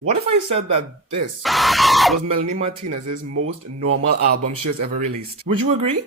What if I said that this was Melanie Martinez's most normal album she has ever released? Would you agree?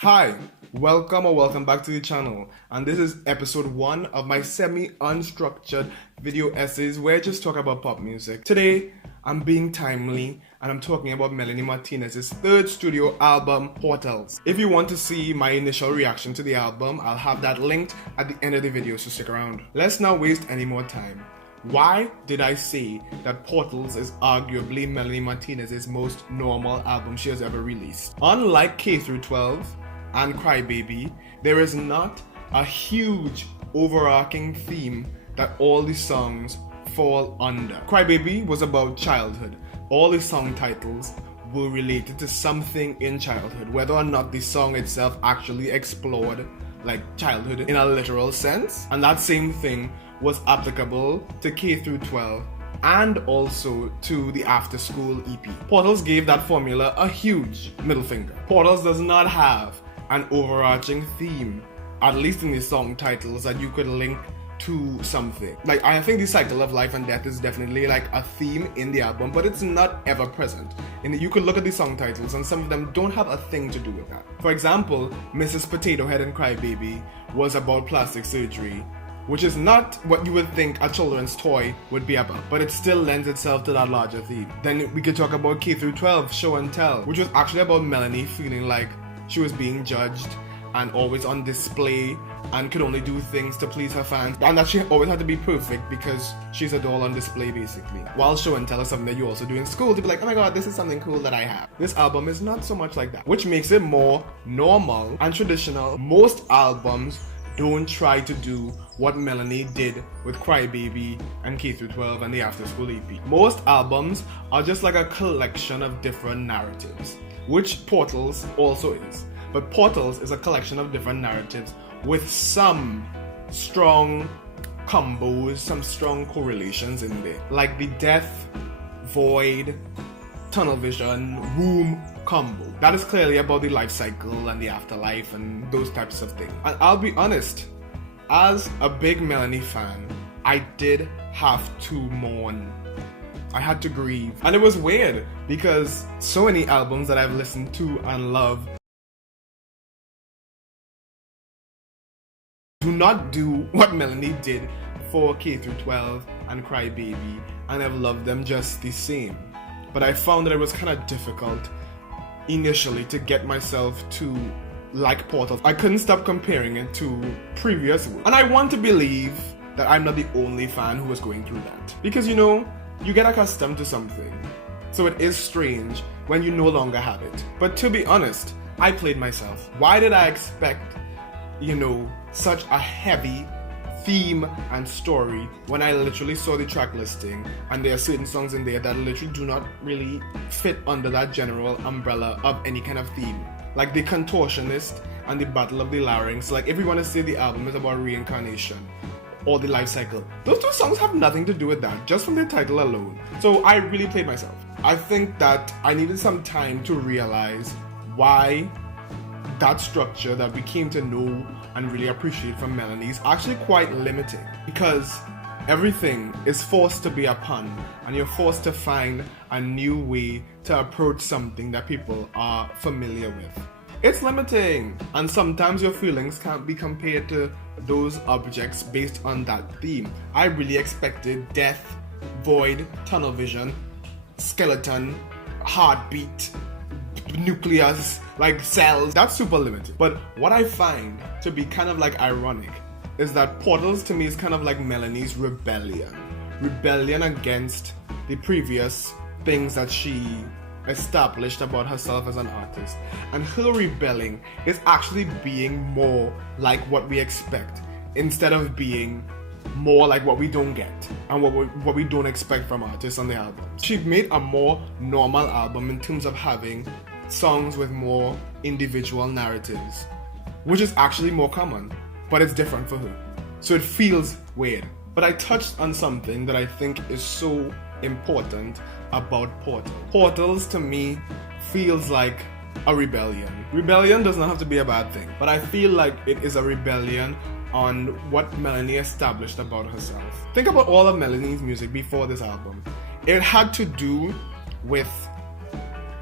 Hi, welcome back to the channel, and this is episode 1 of my semi-unstructured video essays where I just talk about pop music. Today, I'm being timely and I'm talking about Melanie Martinez's third studio album, Portals. If you want to see my initial reaction to the album, I'll have that linked at the end of the video, so stick around. Let's not waste any more time. Why did I say that Portals is arguably Melanie Martinez's most normal album she has ever released? Unlike K-12 and Crybaby, there is not a huge overarching theme that all the songs fall under. Crybaby was about childhood. All the song titles were related to something in childhood, whether or not the song itself actually explored like childhood in a literal sense. And that same thing was applicable to K-12 and also to the After School EP. Portals gave that formula a huge middle finger. Portals does not have an overarching theme, at least in the song titles, that you could link to something. Like, I think the cycle of life and death is definitely like a theme in the album, but it's not ever present. And you could look at the song titles and some of them don't have a thing to do with that. For example, Mrs. Potato Head and Crybaby was about plastic surgery, which is not what you would think a children's toy would be about, but it still lends itself to that larger theme. Then we could talk about K-12, Show and Tell, which was actually about Melanie feeling like she was being judged and always on display and could only do things to please her fans, and that she always had to be perfect because she's a doll on display basically. While Show and Tell is something that you also do in school to be like, oh my god, this is something cool that I have. This album is not so much like that, which makes it more normal and traditional. Most albums don't try to do what Melanie did with Crybaby and K-12 and the After School EP. Most albums are just like a collection of different narratives, which Portals also is. But Portals is a collection of different narratives with some strong combos, some strong correlations in there. Like the death, void, tunnel vision, womb combo. That is clearly about the life cycle and the afterlife and those types of things. And I'll be honest, as a big Melanie fan, I did have to mourn. I had to grieve. And it was weird because so many albums that I've listened to and love do not do what Melanie did for K-12 and Crybaby, and I've loved them just the same. But I found that it was kind of difficult initially to get myself to like Portals. I couldn't stop comparing it to previous work. And I want to believe that I'm not the only fan who was going through that. Because you know, you get accustomed to something. So it is strange when you no longer have it. But to be honest, I played myself. Why did I expect, you know, such a heavy theme and story when I literally saw the track listing and there are certain songs in there that literally do not really fit under that general umbrella of any kind of theme? Like The Contortionist and The Battle of the Larynx. Like, if we want to say the album is about reincarnation or the life cycle, those two songs have nothing to do with that, just from the title alone. So I really played myself. I think that I needed some time to realize why that structure that we came to know and really appreciate from Melanie is actually quite limiting, because everything is forced to be a pun and you're forced to find a new way to approach something that people are familiar with. It's limiting, and sometimes your feelings can't be compared to those objects based on that theme. I really expected death, void, tunnel vision, skeleton, heartbeat, nucleus, like cells. That's super limited. But what I find to be kind of like ironic is that Portals to me is kind of like Melanie's rebellion against the previous things that she established about herself as an artist. And her rebelling is actually being more like what we expect instead of being more like what we don't get and what we don't expect from artists on the album. She made a more normal album in terms of having songs with more individual narratives, which is actually more common, but it's different for her. So it feels weird. But I touched on something that I think is so important about Portals. Portals to me feels like a rebellion. Rebellion does not have to be a bad thing, but I feel like it is a rebellion on what Melanie established about herself. Think about all of Melanie's music before this album. It had to do with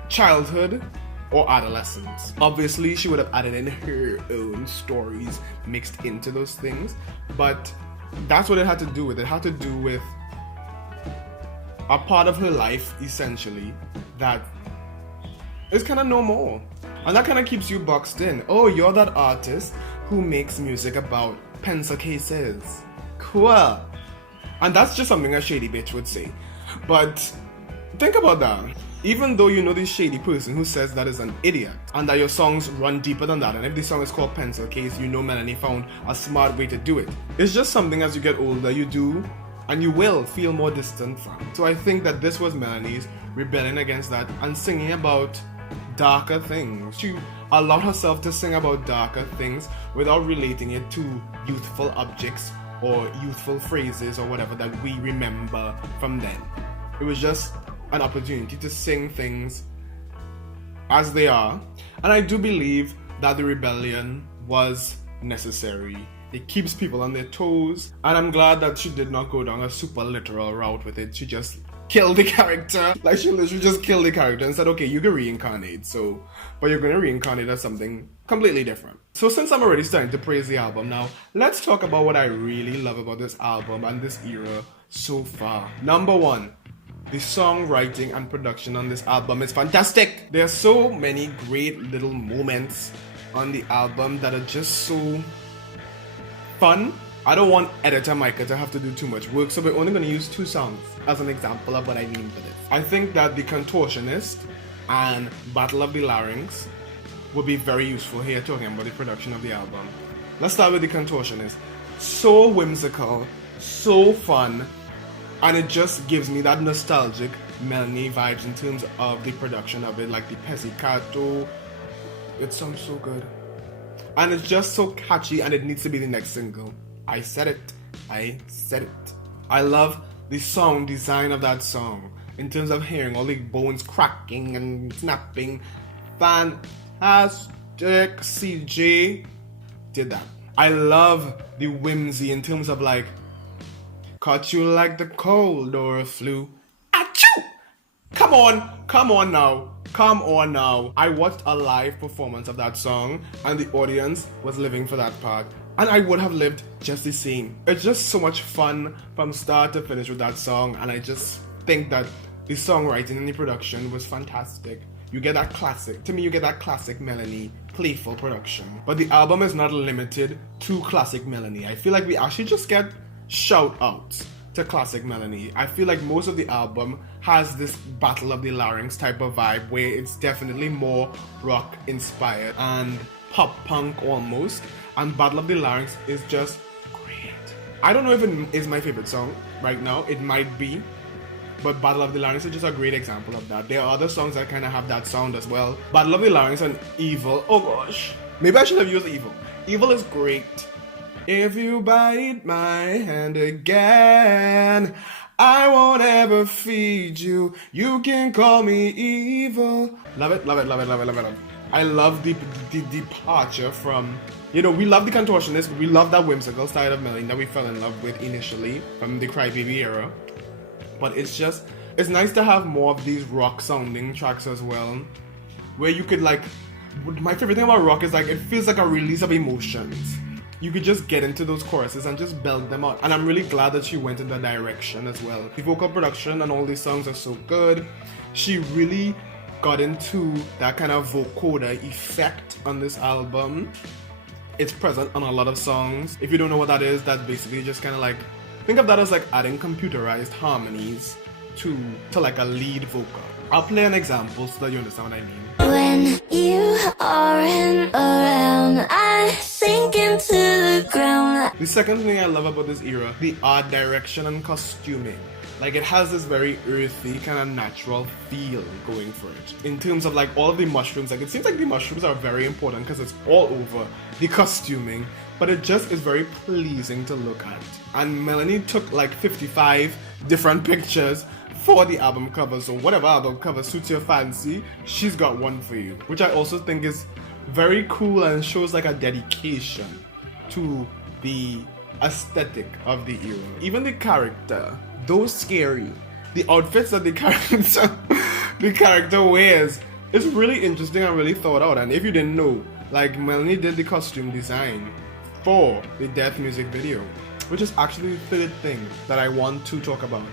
childhood or adolescence. Obviously, she would have added in her own stories mixed into those things, but that's what it had to do with. It had to do with a part of her life, essentially, that is kind of no more. And that kind of keeps you boxed in. Oh, you're that artist who makes music about pencil cases. Cool. And that's just something a shady bitch would say. But think about that. Even though you know this shady person who says that is an idiot, and that your songs run deeper than that, and if the song is called Pencil Case, you know Melanie found a smart way to do it. It's just something as you get older you do, and you will feel more distant from. So I think that this was Melanie's rebelling against that and singing about darker things. She allowed herself to sing about darker things without relating it to youthful objects or youthful phrases or whatever that we remember from then. It was just an opportunity to sing things as they are, and I do believe that the rebellion was necessary. It keeps people on their toes, and I'm glad that she did not go down a super literal route with it. She just killed the character. Like, she literally just killed the character and said, okay, you can reincarnate, but you're gonna reincarnate as something completely different. So since I'm already starting to praise the album now, let's talk about what I really love about this album and this era so far. Number one, the songwriting and production on this album is fantastic. There are so many great little moments on the album that are just so fun. I don't want editor Micah to have to do too much work, so we're only going to use 2 songs as an example of what I mean for this. I think that The Contortionist and Battle of the Larynx would be very useful here talking about the production of the album. Let's start with The Contortionist. So whimsical, so fun, and it just gives me that nostalgic Melanie vibes in terms of the production of it, like the pizzicato. It sounds so good. And it's just so catchy, and it needs to be the next single. I said it. I love the sound design of that song in terms of hearing all the bones cracking and snapping. Fantastic. CJ did that. I love the whimsy in terms of like, caught you like the cold or flu. Achoo! Come on now. I watched a live performance of that song, and the audience was living for that part. And I would have lived just the same. It's just so much fun from start to finish with that song, and I just think that the songwriting and the production was fantastic. You get that classic Melanie, playful production. But the album is not limited to classic Melanie. I feel like we actually just get shout outs to classic Melanie. I feel like most of the album has this Battle of the Larynx type of vibe where it's definitely more rock inspired and pop punk almost, and Battle of the Larynx is just great. I don't know if it is my favorite song right now, it might be, but Battle of the Larynx is just a great example of that. There are other songs that kind of have that sound as well. Battle of the Larynx and Evil, oh gosh, maybe I should have used Evil. Evil is great. If you bite my hand again, I won't ever feed you. You can call me evil. Love it. I love the departure from, we love The Contortionist. We love that whimsical style of Melanie that we fell in love with initially from the Crybaby era. But it's nice to have more of these rock sounding tracks as well, where you could like, my favorite thing about rock is like, it feels like a release of emotions. You could just get into those choruses and just belt them out. And I'm really glad that she went in that direction as well. The vocal production and all these songs are so good. She really got into that kind of vocoder effect on this album. It's present on a lot of songs. If you don't know what that is, that's basically just kind of like, think of that as like adding computerized harmonies to like a lead vocal. I'll play an example so that you understand what I mean. When you aren't around, I sink into the ground. The second thing I love about this era, the art direction and costuming. Like, it has this very earthy, kind of natural feel going for it. In terms of like all of the mushrooms, like it seems like the mushrooms are very important because it's all over the costuming, but it just is very pleasing to look at. And Melanie took like 55 different pictures for the album cover, so whatever album cover suits your fancy, she's got one for you, which I also think is very cool and shows like a dedication to the aesthetic of the era. Even the character, though scary, the outfits that the character wears is really interesting and really thought out. And if you didn't know, like Melanie did the costume design for the Death music video, which is actually the third thing that I want to talk about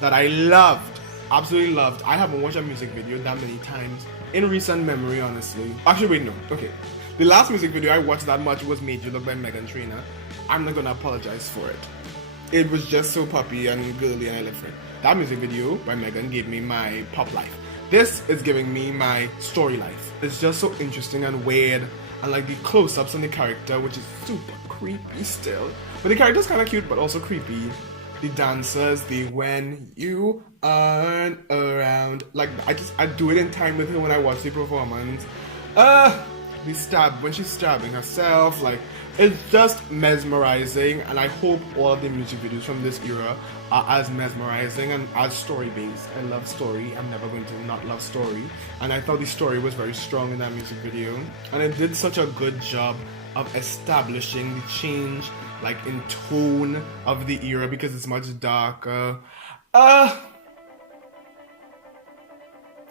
that I loved, absolutely loved. I haven't watched a music video that many times in recent memory, honestly. Actually, wait, no. Okay. The last music video I watched that much was Made You Look by Megan Trainor. I'm not gonna apologize for it. It was just so puppy and girly and I lived for it. That music video by Megan gave me my pop life. This is giving me my story life. It's just so interesting and weird, and like the close-ups on the character, which is super creepy still. But the character's kind of cute, but also creepy. The dancers, the when you aren't around, like I do it in time with her when I watch the performance. The stab, when she's stabbing herself, like it's just mesmerizing, and I hope all of the music videos from this era are as mesmerizing and as story-based. I love story. I'm never going to not love story. And I thought the story was very strong in that music video. And it did such a good job of establishing the change, like in tone of the era, because it's much darker. The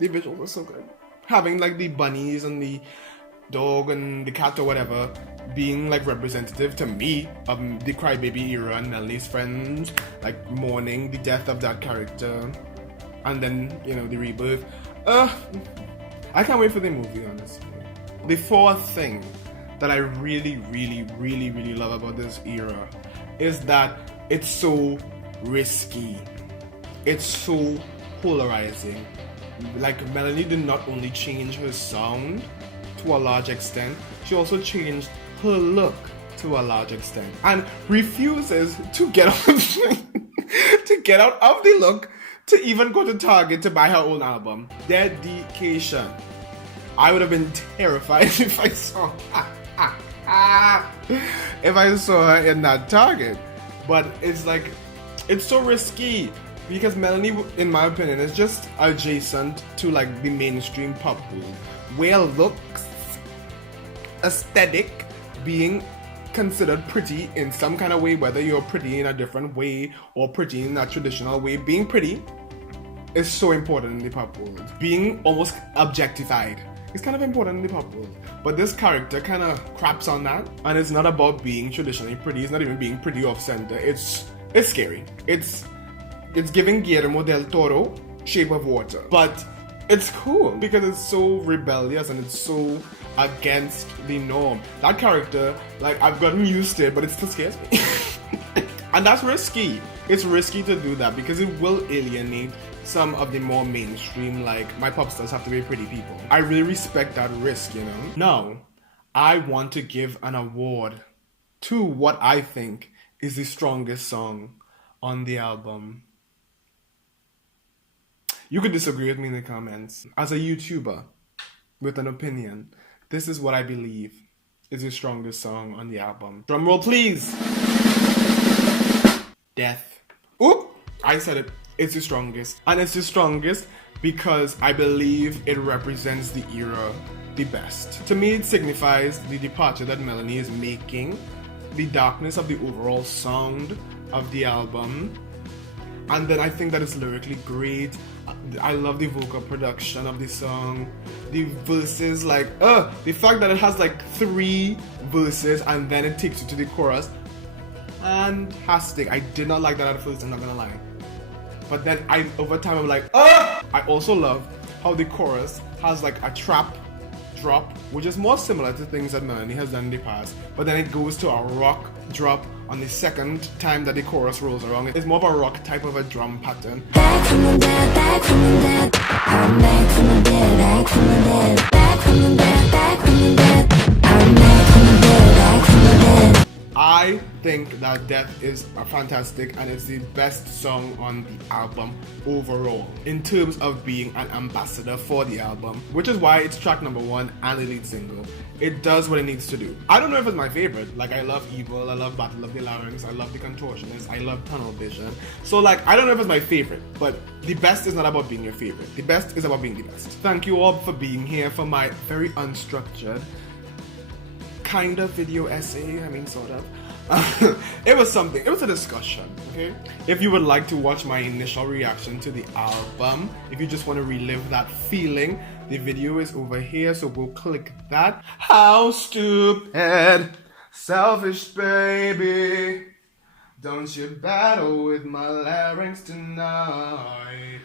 visuals are so good. Having like the bunnies and the dog and the cat or whatever being like representative to me of the Crybaby era and Melanie's friends, like mourning the death of that character, and then, you know, the rebirth. I can't wait for the movie, honestly. The fourth thing that I really love about this era is that it's so risky. It's so polarizing. Like, Melanie did not only change her sound to a large extent, she also changed her look to a large extent and refuses to get out of the look to even go to Target to buy her own album. Dedication. I would have been terrified if I saw her in that Target. But it's like, it's so risky because Melanie, in my opinion, is just adjacent to like the mainstream pop world, where looks, aesthetic, being considered pretty in some kind of way, whether you're pretty in a different way or pretty in a traditional way, being pretty is so important in the pop world. Being almost objectified is kind of important in the pop world. But this character kind of craps on that, and it's not about being traditionally pretty. It's not even being pretty off center. It's scary. It's giving Guillermo del Toro Shape of Water, but it's cool because it's so rebellious and it's so against the norm. That character, like, I've gotten used to it, but it still scares me. And that's risky. It's risky to do that because it will alienate some of the more mainstream, like, my pop stars have to be pretty people. I really respect that risk, you know? Now, I want to give an award to what I think is the strongest song on the album. You could disagree with me in the comments. As a YouTuber with an opinion, this is what I believe is the strongest song on the album. Drum roll, please. Death. Oop! I said it. It's the strongest. And it's the strongest because I believe it represents the era the best. To me, it signifies the departure that Melanie is making, the darkness of the overall sound of the album. And then I think that it's lyrically great. I love the vocal production of the song. The verses, like, the fact that it has like 3 verses and then it takes you to the chorus. Fantastic. I did not like that at first, I'm not gonna lie. But then over time I'm like, I also love how the chorus has like a trap drop, which is more similar to things that Melanie has done in the past. But then it goes to a rock drop on the second time that the chorus rolls around. It's more of a rock type of a drum pattern. Back from the dead, back from the dead. I'm back from the dead, back from the dead. Back from the dead, back from the dead. I'm back from the dead, back from the dead. I think that Death is fantastic and it's the best song on the album overall in terms of being an ambassador for the album, which is why it's track number 1 and the lead single. It does what it needs to do. I don't know if it's my favorite. Like, I love Evil, I love Battle of the Larynx, I love The Contortionist, I love Tunnel Vision. So like, I don't know if it's my favorite, but the best is not about being your favorite. The best is about being the best. Thank you all for being here for my very unstructured kind of video essay, I mean, sort of. It was something. It was a discussion, okay? If you would like to watch my initial reaction to the album, if you just want to relive that feeling, the video is over here, so we'll click that. How stupid, selfish baby, don't you battle with my larynx tonight.